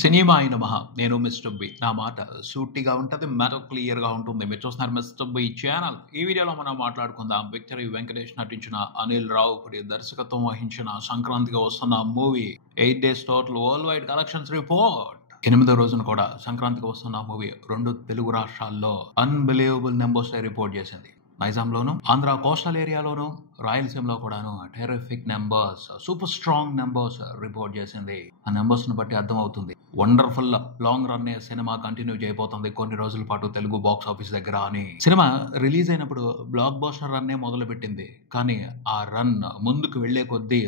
Cinema అయిన మహా నేను మిస్టర్ బి. నా మాట సూటిగా ఉంటది. మ్యాటర్ క్లియర్‌గా ఉంటుంది. మీరు చూస్తున్నారు మిస్టర్ బి ఛానల్. ఈ వీడియోలో మనం మాట్లాడుకుందాం. విక్టరీ వెంకటేష్ నటించిన, అనిల్ రావిపూడి దర్శకత్వం వహించిన సంక్రాంతికి వస్తున్న movie 8 days total world wide collections report. 8వ రోజున కూడా సంక్రాంతికి వస్తున్న మూవీ 2 తెలుగు రాష్ట్రాల్లో అన్‌బిలీవబుల్ నంబర్స్ రిపోర్ట్ చేసింది. నైజాంలోను, ఆంధ్ర కోస్టల్ ఏరియాలోను, రాయలసీమలో కూడాను terrific numbers, super strong numbers report చేసింది. ఆ నెంబర్స్ ను బట్టి అర్థం అవుతుంది wonderful long run cinema continue చేయబోతుంది కొన్ని రోజుల పాటు తెలుగు బాక్స్ ఆఫీస్ దగ్గర అని. సినిమా రిలీజ్ అయినప్పుడు బ్లాక్ బస్టర్ రన్నే మొదలు పెట్టింది. కానీ ఆ రన్ ముందుకు వెళ్లే కొద్దీ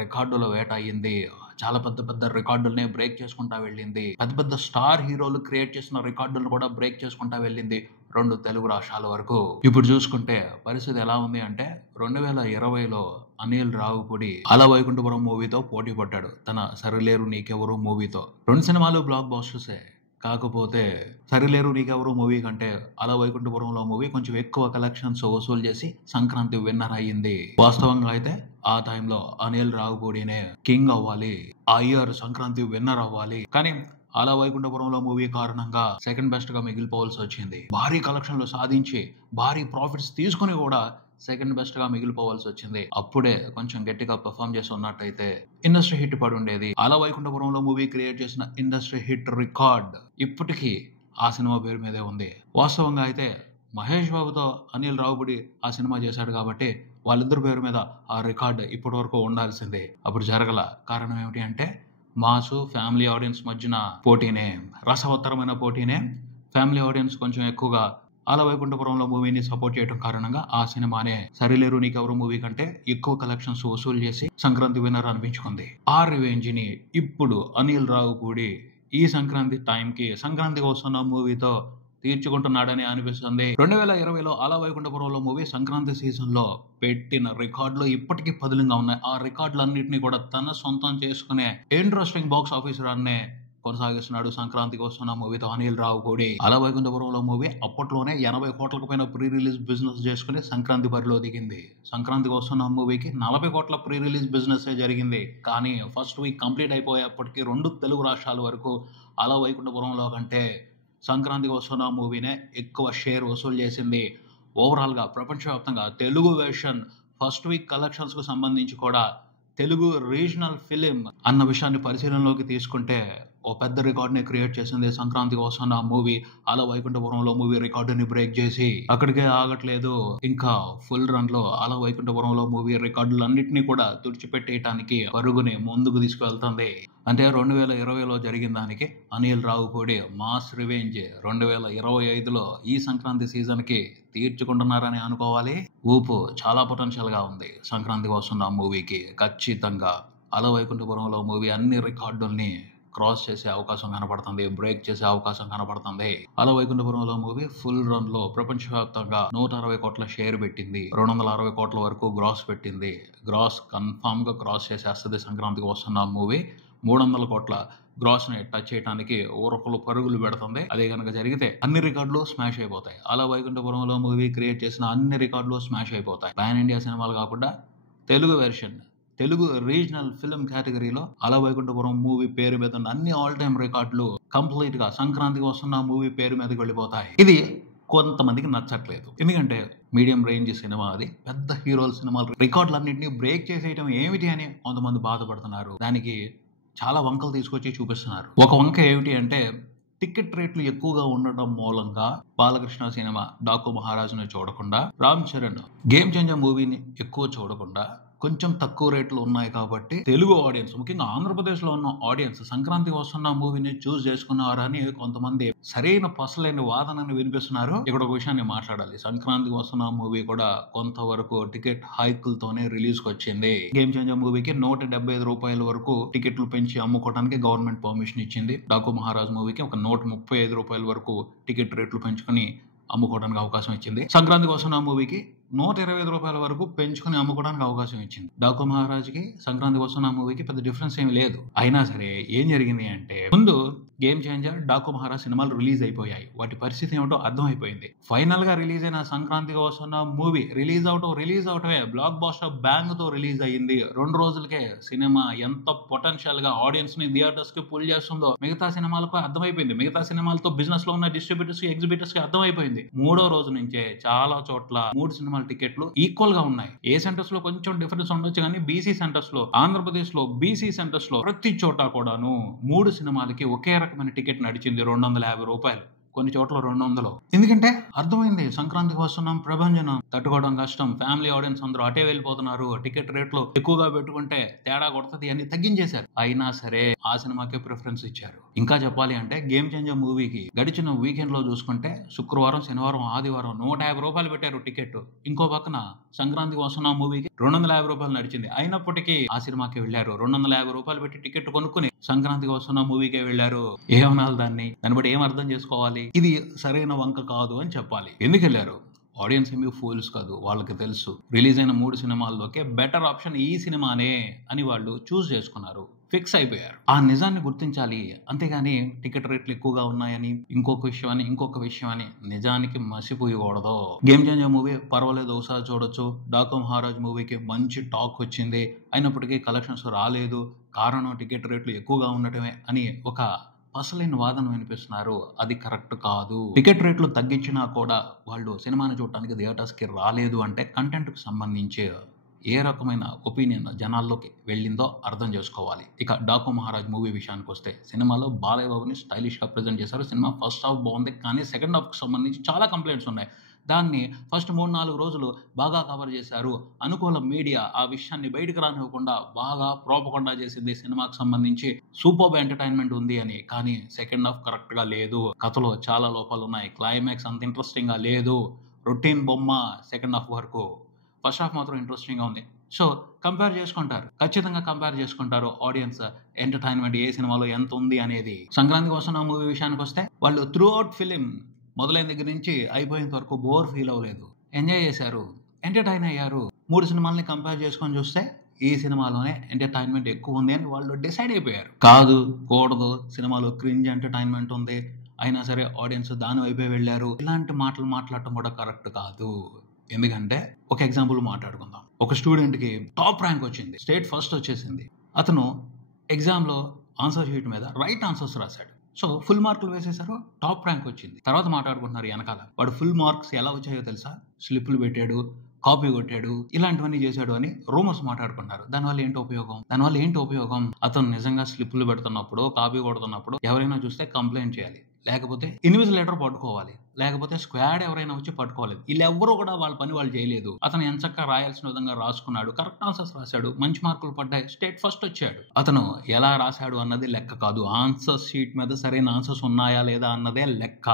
రికార్డుల వేట అయ్యింది. చాలా పెద్ద పెద్ద రికార్డులనే బ్రేక్ చేసుకుంటా వెళ్ళింది. పెద్ద పెద్ద స్టార్ హీరోలు క్రియేట్ చేసిన రికార్డులను కూడా బ్రేక్ చేసుకుంటా వెళ్ళింది 2 తెలుగు రాష్ట్రాల వరకు. ఇప్పుడు చూసుకుంటే పరిస్థితి ఎలా ఉంది అంటే 2020లో అనిల్ రావిపూడి అల వైకుంఠపురం మూవీతో పోటీ పడ్డాడు తన సరిలేరు నీకెవరు మూవీతో. 2 సినిమాలు బ్లాక్ బస్టర్సే. కాకపోతే సరిలేరు నీకెవరు మూవీ కంటే అల వైకుంఠపురంలో మూవీ కొంచెం ఎక్కువ కలెక్షన్స్ వసూలు చేసి సంక్రాంతి విన్నర్ అయ్యింది. వాస్తవంగా అయితే ఆ టైంలో అనిల్ రావిపూడినే కింగ్ అవ్వాలి, ఆ ఇయర్ సంక్రాంతి విన్నర్ అవ్వాలి. కానీ అల వైకుంఠపురంలో మూవీ కారణంగా సెకండ్ బెస్ట్ గా మిగిలిపోవాల్సి వచ్చింది. భారీ కలెక్షన్లు సాధించి భారీ ప్రాఫిట్స్ తీసుకుని కూడా సెకండ్ బెస్ట్ గా మిగిలిపోవాల్సి వచ్చింది. అప్పుడే కొంచెం గట్టిగా పెర్ఫార్మ్ చేసి ఉన్నట్టయితే ఇండస్ట్రీ హిట్ పడి ఉండేది. అల వైకుంఠపురంలో మూవీ క్రియేట్ చేసిన ఇండస్ట్రీ హిట్ రికార్డ్ ఇప్పటికీ ఆ సినిమా పేరు మీదే ఉంది. వాస్తవంగా అయితే మహేష్ బాబుతో అనిల్ రావిపూడి ఆ సినిమా చేశాడు కాబట్టి వాళ్ళిద్దరి పేరు మీద ఆ రికార్డ్ ఇప్పటి వరకు ఉండాల్సిందే. అప్పుడు జరగల. కారణం ఏమిటి అంటే మాసు ఫ్యామిలీ ఆడియన్స్ మధ్యన పోటీనే, రసవత్తరమైన పోటీనే. ఫ్యామిలీ ఆడియన్స్ కొంచెం ఎక్కువగా అల వైకుంఠపురంలో మూవీని సపోర్ట్ చేయడం కారణంగా ఆ సినిమానే సరిలేరు నీకెవరు మూవీ కంటే ఎక్కువ కలెక్షన్స్ వసూలు చేసి సంక్రాంతి విన్నర్ అనిపించుకుంది. ఆ రివెంజ్ ని ఇప్పుడు అనిల్ రావిపూడి ఈ సంక్రాంతి టైంకి సంక్రాంతికి వస్తున్న మూవీతో తీర్చుకుంటున్నాడని అనిపిస్తుంది. 2020లో అల వైకుంఠపురంలో మూవీ సంక్రాంతి సీజన్ లో పెట్టిన రికార్డులు ఇప్పటికీ పదిలంగా ఉన్నాయి. ఆ రికార్డులన్నింటినీ కూడా తన సొంతం చేసుకునే ఇంట్రెస్టింగ్ బాక్స్ ఆఫీస్ రన్నే కొనసాగిస్తున్నాడు సంక్రాంతికి వస్తున్న మూవీతో అనిల్ రావిపూడి. అల వైకుంఠపురంలో మూవీ అప్పట్లోనే 80 కోట్లకు పైన ప్రీ రిలీజ్ బిజినెస్ చేసుకుని సంక్రాంతి బరిలో దిగింది. సంక్రాంతికి వస్తున్న మూవీకి 40 కోట్ల ప్రీ రిలీజ్ బిజినెస్ జరిగింది. కానీ ఫస్ట్ వీక్ కంప్లీట్ అయిపోయేప్పటికీ 2 తెలుగు రాష్ట్రాల వరకు అల వైకుంఠపురంలో కంటే సంక్రాంతికి వస్తున్న మూవీనే ఎక్కువ షేర్ వసూలు చేసింది. ఓవరాల్గా ప్రపంచవ్యాప్తంగా Telugu version first week collections కు సంబంధించి కూడా తెలుగు రీజనల్ ఫిలిం అన్న విషయాన్ని పరిశీలనలోకి తీసుకుంటే ఓ పెద్ద రికార్డుని క్రియేట్ చేసింది సంక్రాంతికి వస్తున్న మూవీ. అల వైకుంఠపురంలో మూవీ రికార్డుని బ్రేక్ చేసి అక్కడికే ఆగట్లేదు. ఇంకా ఫుల్ రన్ లో అల వైకుంఠపురంలో మూవీ రికార్డులన్నింటినీ కూడా తుడిచిపెట్టేయటానికి పరుగుని ముందుకు తీసుకువెళ్తుంది. అంటే 2020లో జరిగిన దానికి అనిల్ రావిపూడి మాస్ రివెంజ్ 2025లో ఈ సంక్రాంతి సీజన్ కి తీర్చుకుంటున్నారని అనుకోవాలి. ఊపు చాలా పొటెన్షియల్ గా ఉంది సంక్రాంతికి వస్తున్న మూవీకి. ఖచ్చితంగా అల వైకుంఠపురంలో మూవీ అన్ని రికార్డుల్ని క్రాస్ చేసే అవకాశం కనపడుతుంది, బ్రేక్ చేసే అవకాశం కనపడుతుంది. అల వైకుంఠపురంలో మూవీ ఫుల్ రన్ లో ప్రపంచవ్యాప్తంగా 160 కోట్ల షేర్ పెట్టింది. 260 కోట్ల వరకు గ్రాస్ పెట్టింది. గ్రాస్ కన్ఫామ్ గా క్రాస్ చేసేస్తుంది సంక్రాంతికి వస్తున్న మూవీ. 300 కోట్ల గ్రాస్ ని టచ్ చేయడానికి ఊరకులు పరుగులు పెడుతుంది. అదే కనుక జరిగితే అన్ని రికార్డులు స్మాష్ అయిపోతాయి. అల వైకుంఠపురంలో మూవీ క్రియేట్ చేసిన అన్ని రికార్డులు స్మాష్ అయిపోతాయి. పాన్ ఇండియా సినిమాలు కాకుండా Telugu version, Telugu regional film కేటగిరీలో అల వైకుంఠపురం మూవీ పేరు మీద ఉన్న అన్ని ఆల్ టైమ్ రికార్డులు కంప్లీట్ గా సంక్రాంతికి వస్తున్న మూవీ పేరు మీదకి వెళ్ళిపోతాయి. ఇది కొంతమందికి నచ్చట్లేదు. ఎందుకంటే మీడియం రేంజ్ సినిమా, అది పెద్ద హీరోల సినిమాలు రికార్డులన్నింటినీ బ్రేక్ చేసేయడం ఏమిటి అని కొంతమంది బాధపడుతున్నారు. దానికి చాలా వంకలు తీసుకొచ్చి చూపిస్తున్నారు. ఒక వంక ఏమిటి అంటే టికెట్ రేట్లు ఎక్కువగా ఉండటం మూలంగా బాలకృష్ణ సినిమా డాకు మహారాజుని చూడకుండా, రామ్ చరణ్ గేమ్ చేంజర్ మూవీని ఎక్కువ చూడకుండా కొంచెం తక్కువ రేట్లు ఉన్నాయి కాబట్టి తెలుగు ఆడియన్స్, ముఖ్యంగా ఆంధ్రప్రదేశ్ లో ఉన్న ఆడియన్స్ సంక్రాంతికి వస్తున్న మూవీని చూస్ చేసుకున్నారని కొంతమంది సరైన పసలేని వాదనని వినిపిస్తున్నారు. ఇక్కడ ఒక విషయాన్ని మాట్లాడాలి. సంక్రాంతికి వస్తున్న మూవీ కూడా కొంతవరకు టికెట్ హైకులతోనే రిలీజ్ కి వచ్చింది. గేమ్ చేంజర్ మూవీకి 175 రూపాయల వరకు టికెట్లు పెంచి అమ్ముకోవడానికి గవర్నమెంట్ పర్మిషన్ ఇచ్చింది. డాకు మహారాజ్ మూవీకి ఒక 135 రూపాయల వరకు టికెట్ రేట్లు పెంచుకుని అమ్ముకోవడానికి అవకాశం ఇచ్చింది. సంక్రాంతికి వస్తున్న మూవీకి 125 రూపాయల వరకు పెంచుకుని అమ్ముకోవడానికి అవకాశం ఇచ్చింది. డాకు మహారాజ్కి సంక్రాంతికి వస్తున్న మూవీకి పెద్ద డిఫరెన్స్ ఏమి లేదు. అయినా సరే ఏం జరిగింది అంటే ముందు గేమ్ చేంజర్, డాకు మహారాజ్ సినిమాలు రిలీజ్ అయిపోయాయి. వాటి పరిస్థితి ఏమిటో అర్థమైపోయింది. ఫైనల్ గా రిలీజ్ అయిన సంక్రాంతికి వస్తున్న మూవీ రిలీజ్ అవటమే బ్లాక్ బాస్టర్ బ్యాంగ్ తో రిలీజ్ అయ్యింది. 2 రోజులకే సినిమా ఎంత పొటెన్షియల్ గా ఆడియన్స్ ని థియేటర్స్ కి పుల్ చేస్తుందో మిగతా సినిమాలకు అర్థమైపోయింది. మిగతా సినిమాలతో బిజినెస్ లో ఉన్న డిస్ట్రిబ్యూటర్స్ కి, ఎగ్జిబిటర్స్ కి అర్థమైపోయింది. 3వ రోజు నుంచే చాలా చోట్ల 3 సినిమాల టికెట్లు ఈక్వల్ గా ఉన్నాయి. ఏ సెంటర్స్ లో కొంచెం డిఫరెన్స్ ఉండొచ్చు కానీ బీసీ సెంటర్స్ లో, ఆంధ్రప్రదేశ్ లో బీసీ సెంటర్స్ లో ప్రతి చోట కూడాను 3 సినిమాలకి ఒకే రకమైన టికెట్ నడిచింది. 250 రూపాయలు, కొన్ని చోట్ల 200. ఎందుకంటే అర్థమైంది, సంక్రాంతికి వస్తున్నాం, ప్రభంజనం తట్టుకోవడం కష్టం, ఫ్యామిలీ ఆడియన్స్ అందరూ అటే వెళ్ళిపోతున్నారు, టికెట్ రేట్లు ఎక్కువగా పెట్టుకుంటే తేడా కొడుతుంది అని తగ్గించేశారు. అయినా సరే ఆ సినిమాకే ప్రిఫరెన్స్ ఇచ్చారు. ఇంకా చెప్పాలి అంటే గేమ్ చేంజర్ మూవీకి గడిచిన వీకెండ్ లో చూసుకుంటే శుక్రవారం, శనివారం, ఆదివారం 150 రూపాయలు పెట్టారు టికెట్. ఇంకో పక్కన సంక్రాంతికి వస్తున్నాం మూవీకి 250 రూపాయలు నడిచింది. అయినప్పటికీ ఆ సినిమాకి వెళ్ళారు. 250 రూపాయలు పెట్టి టికెట్ కొనుక్కుని సంక్రాంతికి వస్తున్న మూవీకే వెళ్ళారు. ఏమనాలి దాన్ని బట్టి ఏం అర్థం చేసుకోవాలి? ఇది సరైన వంక కాదు అని చెప్పాలి. ఎందుకు వెళ్ళారు? ఆడియన్స్ ఏమీ ఫూల్స్ కాదు, వాళ్ళకి తెలుసు రిలీజ్ అయిన 3 సినిమాల్లోకే బెటర్ ఆప్షన్ ఈ సినిమానే అని వాళ్ళు చూస్ చేసుకున్నారు, ఫిక్స్ అయిపోయారు. ఆ నిజాన్ని గుర్తించాలి. అంతేగాని టికెట్ రేట్లు ఎక్కువగా ఉన్నాయని, ఇంకొక విషయం అని నిజానికి మసిపోయకూడదు. గేమ్ చేంజర్ మూవీ పర్వాలేదు, ఒకసారి చూడొచ్చు. డాకు మహారాజ్ మూవీకి మంచి టాక్ వచ్చింది, అయినప్పటికీ కలెక్షన్స్ రాలేదు. కారణం టికెట్ రేట్లు ఎక్కువగా ఉండటమే అని ఒక అసలైన వాదన వినిపిస్తున్నారు. అది కరెక్ట్ కాదు. టికెట్ రేట్లు తగ్గించినా కూడా వాళ్ళు సినిమాని చూడటానికి థియేటర్స్ కి రాలేదు అంటే కంటెంట్ కు సంబంధించి ఏ రకమైన ఒపీనియన్ జనాల్లోకి వెళ్ళిందో అర్థం చేసుకోవాలి. ఇక డాకు మహారాజ్ మూవీ విషయానికి వస్తే సినిమాలో బాలయ్య బాబుని స్టైలిష్ గా ప్రెజెంట్ చేశారు. సినిమా ఫస్ట్ హాఫ్ బాగుంది, కానీ సెకండ్ హాఫ్ కి సంబంధించి చాలా కంప్లైంట్స్ ఉన్నాయి. దాన్ని ఫస్ట్ 3-4 రోజులు బాగా కవర్ చేశారు. అనుకూల మీడియా ఆ విషయాన్ని బయటకు రానివ్వకుండా బాగా ప్రోపగండా చేసింది. సినిమాకి సంబంధించి సూపర్ ఎంటర్టైన్మెంట్ ఉంది అని. కానీ సెకండ్ హాఫ్ కరెక్ట్ గా లేదు, కథలో చాలా లోపాలు ఉన్నాయి, క్లైమాక్స్ అంత ఇంట్రెస్టింగ్ గా లేదు, రొటీన్ బొమ్మ సెకండ్ హాఫ్ వరకు. ఫస్ట్ హాఫ్ మాత్రం ఇంట్రెస్టింగ్ గా ఉంది. సో ఖచ్చితంగా కంపేర్ చేసుకుంటారు ఆడియన్స్ ఎంటర్టైన్మెంట్ ఏ సినిమాలో ఎంత ఉంది అనేది. సంక్రాంతికి వస్తున్న మూవీ విషయానికి వస్తే వాళ్ళు త్రూ అవుట్ ఫిలిం మొదలైన దగ్గర నుంచి అయిపోయేంత వరకు బోర్ ఫీల్ అవ్వలేదు, ఎంజాయ్ చేశారు, ఎంటర్టైన్ అయ్యారు. 3 సినిమాలని కంపేర్ చేసుకొని చూస్తే ఈ సినిమాలోనే ఎంటర్టైన్మెంట్ ఎక్కువ ఉంది అని వాళ్ళు డిసైడ్ అయిపోయారు. కూడదు, సినిమాలో క్రింజ్ ఎంటర్టైన్మెంట్ ఉంది, అయినా సరే ఆడియన్స్ దాని వైపే వెళ్ళారు. ఇలాంటి మాటలు మాట్లాడటం కూడా కరెక్ట్ కాదు. ఎందుకంటే ఒక ఎగ్జాంపుల్ మాట్లాడుకుందాం. ఒక స్టూడెంట్ కి టాప్ ర్యాంక్ వచ్చింది, స్టేట్ ఫస్ట్ వచ్చేసింది. అతను ఎగ్జామ్ లో ఆన్సర్ షీట్ మీద రైట్ ఆన్సర్స్ రాశాడు. సో ఫుల్ మార్కులు వేసేసారు, టాప్ ర్యాంక్ వచ్చింది. తర్వాత మాట్లాడుకుంటున్నారు వెనకాల, వాడు ఫుల్ మార్క్స్ ఎలా వచ్చాయో తెలుసా? స్లిప్లు పెట్టాడు, కాపీ కొట్టాడు, ఇలాంటివన్నీ చేశాడు అని రూమర్స్ మాట్లాడుకుంటున్నారు. దానివల్ల ఏంటి ఉపయోగం? అతను నిజంగా స్లిప్లు పెడుతున్నప్పుడు, కాపీ కొడుతున్నప్పుడు ఎవరైనా చూస్తే కంప్లైంట్ చేయాలి, లేకపోతే ఇన్విజిలేటర్ పట్టుకోవాలి, లేకపోతే స్క్వాడ్ ఎవరైనా వచ్చి పట్టుకోవాలి. వీళ్ళెవ్వరూ కూడా వాళ్ళ పని వాళ్ళు చేయలేదు. అతను ఎంచక్కా రాయాల్సిన విధంగా రాసుకున్నాడు, కరెక్ట్ ఆన్సర్స్ రాశాడు, మంచి మార్కులు పడ్డాయి, స్టేట్ ఫస్ట్ వచ్చాడు. అతను ఎలా రాశాడు అన్నది లెక్క కాదు, ఆన్సర్ షీట్ మీద సరైన ఆన్సర్స్ ఉన్నాయా లేదా అన్నదే లెక్క.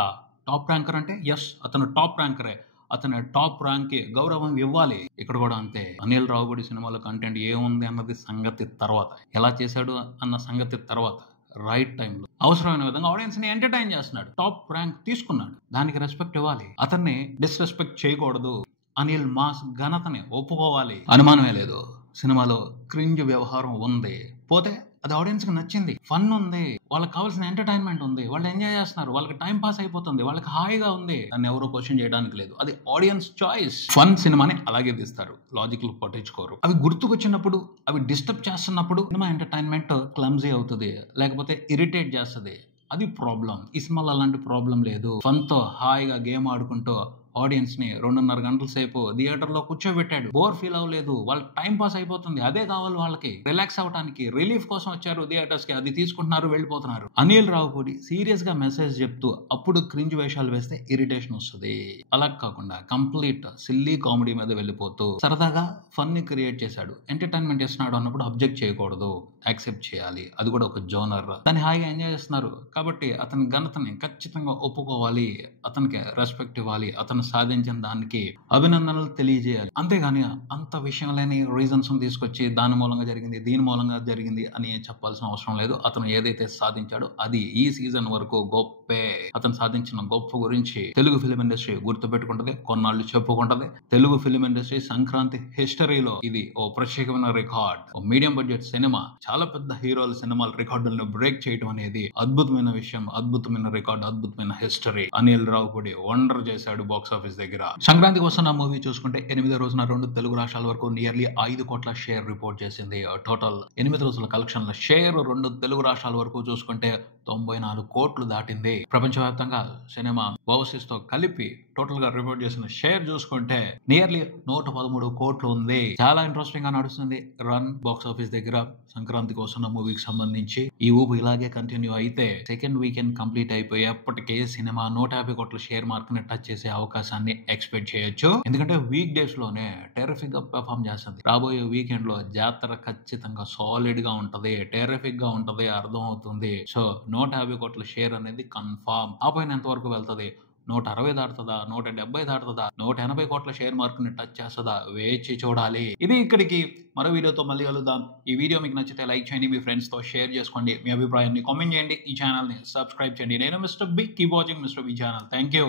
టాప్ ర్యాంకర్ అంటే ఎస్, అతను టాప్ ర్యాంకరే, అతని టాప్ ర్యాంక్ కి గౌరవం ఇవ్వాలి. ఇక్కడ కూడా అంతే. అనిల్ రావుపూడి సినిమాలో కంటెంట్ ఏముంది అన్నది సంగతి తర్వాత, ఎలా చేశాడు అన్న సంగతి తర్వాత, రైట్ టైంలో అవసరమైన విధంగా ఆడియన్స్ ని ఎంటర్టైన్ చేస్తున్నాడు, టాప్ ర్యాంక్ తీసుకున్నాడు, దానికి రెస్పెక్ట్ ఇవ్వాలి. అతన్ని డిస్రెస్పెక్ట్ చేయకూడదు. అనిల్ మాస్ ఘనతని ఒప్పుకోవాలి, అనుమానమే లేదు. సినిమాలో క్రింజ్ వ్యవహారం ఉంది, పోతే అది ఆడియన్స్ కి నచ్చింది, ఫన్ ఉంది, వాళ్ళకి కావాల్సిన ఎంటర్టైన్మెంట్ ఉంది, వాళ్ళు ఎంజాయ్ చేస్తున్నారు, వాళ్ళకి టైం పాస్ అయిపోతుంది, వాళ్ళకి హాయిగా ఉంది, దాన్ని ఎవరో క్వశ్చన్ చేయడానికి లేదు. అది ఆడియన్స్ చాయిస్. ఫన్ సినిమాని అలాగే తీస్తారు, లాజికల్ పట్టించుకోరు. అవి గుర్తుకొచ్చినప్పుడు, అవి డిస్టర్బ్ చేస్తున్నప్పుడు సినిమా ఎంటర్టైన్మెంట్ క్లమ్జీ అవుతుంది, లేకపోతే ఇరిటేట్ చేస్తుంది. అది ప్రాబ్లం. ఈ సినిమాలో అలాంటి ప్రాబ్లం లేదు. ఫన్ తో హాయిగా గేమ్ ఆడుకుంటూ ఆడియన్స్ ని 2.5 గంటల సేపు థియేటర్ లో కూర్చోబెట్టాడు, బోర్ ఫీల్ అవ్వలేదు, వాళ్ళ టైం పాస్ అయిపోతుంది. అదే కావాలి వాళ్ళకి, రిలాక్స్ అవడానికి, రిలీఫ్ కోసం వచ్చారు థియేటర్స్ కి, అది తీసుకుంటున్నారు, వెళ్ళిపోతున్నారు. అనిల్ రావుపూడి సీరియస్ గా మెసేజ్ చెప్తూ అప్పుడు క్రింజ్ వేషాలు వేస్తే ఇరిటేషన్ వస్తుంది. అలా కాకుండా కంప్లీట్ సిల్లీ కామెడీ మీద వెళ్ళిపోతూ సరదాగా ఫన్ ని క్రియేట్ చేశాడు, ఎంటర్టైన్మెంట్ చేస్తున్నాడు అన్నప్పుడు అబ్జెక్ట్ చేయకూడదు, యాక్సెప్ట్ చేయాలి. అది కూడా ఒక జోనర్, దాన్ని హాయిగా ఎంజాయ్ చేస్తున్నారు కాబట్టి అతని ఘనతని ఖచ్చితంగా ఒప్పుకోవాలి, అతనికి రెస్పెక్ట్ ఇవ్వాలి, అతను సాధించిన దానికి అభినందనలు తెలియజేయాలి. అంతేగాని అంత విషయం లేని రీజన్స్ తీసుకొచ్చి దాని మూలంగా జరిగింది, దీని మూలంగా జరిగింది అని చెప్పాల్సిన అవసరం లేదు. అతను ఏదైతే సాధించాడో అది ఈ సీజన్ వరకు గొప్ప గొప్పే. అతను సాధించిన గొప్ప గురించి తెలుగు ఫిలిం ఇండస్ట్రీ గుర్తు పెట్టుకుంటది, కొన్నాళ్ళు చెప్పుకుంటది. తెలుగు ఫిలిం ఇండస్ట్రీ సంక్రాంతి హిస్టరీలో ఇది ఓ ప్రత్యేకమైన రికార్డ్. ఓ మీడియం బడ్జెట్ సినిమా చాలా పెద్ద హీరోల సినిమాల రికార్డులను బ్రేక్ చేయడం అనేది అద్భుతమైన విషయం, అద్భుతమైన రికార్డ్, అద్భుతమైన హిస్టరీ. అనిల్ రావుపూడి వండర్ చేశాడు బాక్స్ ఆఫీస్ దగ్గర. సంక్రాంతికి వస్తున్న మూవీ చూసుకుంటే 8వ రోజున 2 తెలుగు రాష్ట్రాల వరకు నియర్లీ 5 కోట్ల షేర్ రిపోర్ట్ చేసింది. టోటల్ 8 రోజుల కలెక్షన్ల షేర్ 2 తెలుగు రాష్ట్రాల వరకు చూసుకుంటే 94 కోట్లు దాటింది. ప్రపంచవ్యాప్తంగా సినిమా ఓవర్సీస్ తో కలిపి టోటల్ గా రిపోర్ట్ చేసిన షేర్ చూసుకుంటే నియర్లీ 113 కోట్లు ఉంది. చాలా ఇంట్రెస్టింగ్ గా నడుస్తుంది రన్ బాక్స్ ఆఫీస్ దగ్గర. సంక్రాంతికి వస్తున్న మూవీకి సంబంధించి ఈ ఊపు ఇలాగే కంటిన్యూ అయితే సెకండ్ వీకెండ్ కంప్లీట్ అయిపోయేప్పటికే సినిమా 150 కోట్ల షేర్ మార్క్ ని టచ్ చేసే అవకాశాన్ని ఎక్స్పెక్ట్ చేయొచ్చు. ఎందుకంటే వీక్ డేస్ లోనే టెరిఫిక్ గా పెర్ఫామ్ చేస్తుంది. రాబోయే వీకెండ్ లో జాతర ఖచ్చితంగా సాలిడ్ గా ఉంటది, టెరిఫిక్ గా ఉంటది, అర్థం అవుతుంది. సో 150 కోట్ల షేర్ అనేది కన్ఫామ్. ఆ పైన ఎంత వరకు వెళ్తది? 160 దాటుతుందా, 170 దాటుతుందా, 180 కోట్ల షేర్ మార్క్ ని టచ్ చేస్తుందా? వేచి చూడాలి. ఇది ఇక్కడికి. మరో వీడియోతో మళ్ళీ కలుద్దాం. ఈ వీడియో మీకు నచ్చితే లైక్ చేయండి, మీ ఫ్రెండ్స్ తో షేర్ చేసుకోండి, మీ అభిప్రాయాన్ని కామెంట్ చేయండి, ఈ ఛానల్ ని సబ్స్క్రైబ్ చేయండి. నేను mister B. Keep watching mister B channel. Thank you.